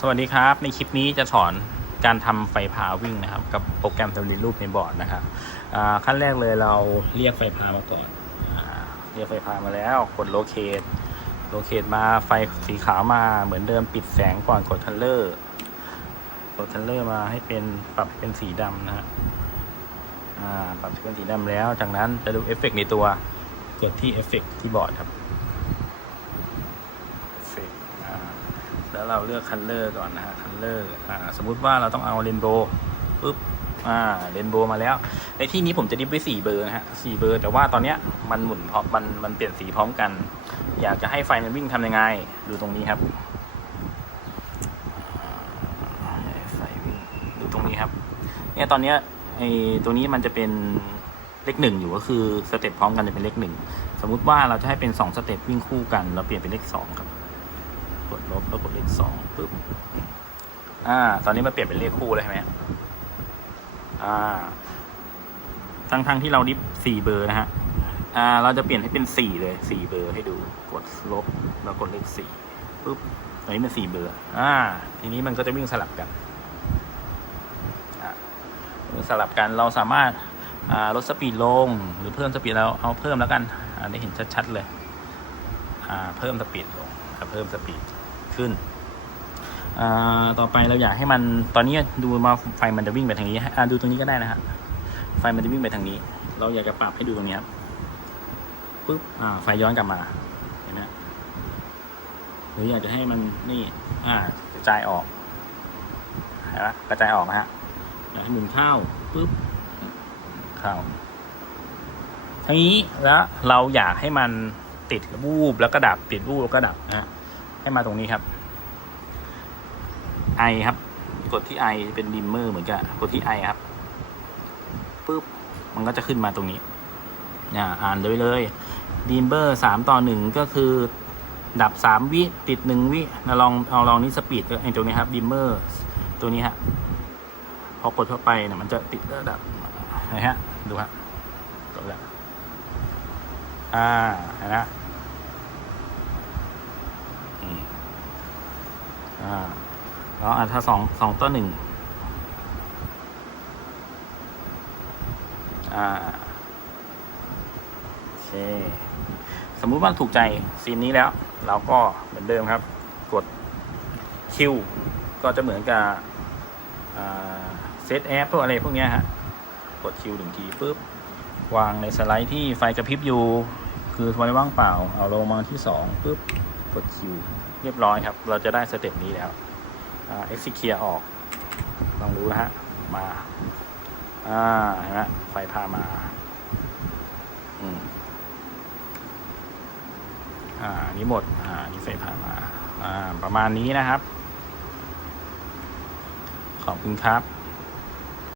สวัสดีครับ ในคลิปนี้จะสอนการทำไฟพาวิ่งนะครับ กับโปรแกรมสำเร็จรูปในบอร์ดนะครับขั้นแรกเลยเราเรียกไฟพามาก่อนอเรียกไฟพามาแล้วกดโลเคตโลเคตมาไฟสีขาวมาเหมือนเดิมปิดแสงก่อนกดคัลเลอร์กดคัลเลอร์มาให้เป็นปรับเป็นสีดำนะฮะปรับเป็นสีดำแล้ว จากนั้นจะดูเอฟเฟกต์ในตัวเกิดที่เอฟเฟกต์ที่บอร์ดครับเอฟเฟกต์อ่า แล้วเราเลือกคันเลอร์ก่อนนะฮะคันเลอร์อ่าสมมุติว่าเราต้องเอาเรนโบว์ปุ๊บอ่าเรนโบว์มาแล้ว ในที่นี้ผมจะดิฟไว้สี่เบอร์นะฮะสี่เบอร์ แต่ว่าตอนเนี้ยมันหมุนพร้อมมันมันเปลี่ยนสีพร้อมกัน อยากจะให้ไฟมันวิ่งทำยังไง ดูตรงนี้ครับไฟวิ่งดูตรงนี้ครับ เนี่ยตอนเนี้ยไอ้ตัวนี้มันจะเป็นเลขหนึ่งอยู่ก็คือสเต็ปพร้อมกันจะเป็นเลขหนึ่งสมมุติว่าเราจะให้เป็นสองสเต็ปวิ่งคู่กัน เราเปลี่ยนเป็นเลขสองครับ กดลบแล้วกดเลขสองปุ๊บอ่า ตอนนี้มันเปลี่ยนเป็นเลขคู่เลยใช่ไหมอ่า ทั้งทั้งที่เราดิฟสี่เบอร์นะฮะ อ่า เราจะเปลี่ยนให้เป็นสี่เลยสี่เบอร์ให้ดู กดลบแล้วกดเลขสี่ปุ๊บตอนนี้เป็นสี่เบอร์ อ่า ทีนี้มันก็จะวิ่งสลับกันอ่าวิ่งสลับกันเราสามารถอ่าลดสปีดลงหรือเพิ่มสปีดเราเอาเพิ่มแล้วกันอ่าได้เห็นชัดๆเลยอ่าเพิ่มสปีดลงเพิ่มสปีด ขึ้น ต่อไปเราอยากให้มันตอนนี้ดูมาไฟมันจะวิ่งไปทางนี้ดูตรงนี้ก็ได้นะฮะไฟมันจะวิ่งไปทางนี้ เราอยากจะปรับให้ดูตรงนี้ครับปุ๊บไฟย้อนกลับมาเห็นไหมหรืออยากจะให้มันนี่ อ่ากระจายออกเห็นไหมกระจายออกนะฮะอยากให้หมุนเข้าปุ๊บเข้าทีนี้แล้วเราอยากให้มันติดวูบแล้วก็ดับติดวูบแล้วก็ดับนะฮะ ให้มาตรงนี้ครับไอครับ กดที่ไอเป็นดิมเมอร์เหมือนกันกดที่ไอครับปุ๊บมันก็จะขึ้นมาตรงนี้อ่าอ่านเลยเลยดิมเบอร์สามต่อหนึ่งก็คือดับสามวิติดหนึ่งวินะลองเอาลองนี้สปีดก็ไอตรงนี้ครับดิมเมอร์ตัวนี้ฮะพอกดเข้าไปเนี่ยมันจะติดแล้วดับนะฮะดูฮะตัวละอ่าเห็นไหม อืมอ่าแล้วอะถ้าสองสองต่อหนึ่งอ่าโอเคสมมุติว่าถูกใจซีนนี้แล้ว เราก็เหมือนเดิมครับ กดคิวก็จะเหมือนกับเซตแอปพวกอะไรพวกนี้ฮะ กดคิวหนึ่งทีปุ๊บ วางในสไลด์ที่ไฟกระพริบอยู่ คือไฟว่างเปล่า เอาลงมาที่สองปุ๊บ กดคิวเรียบร้อยครับ เราจะได้สเต็ปนี้แล้วเอ่า execute ออก ลองดูนะฮะ มา อ่าเห็นไหมไฟพามา อืมอ่านี้หมด อ่านนี้ไฟพามา อ่า ประมาณนี้นะครับ ขอบคุณครับ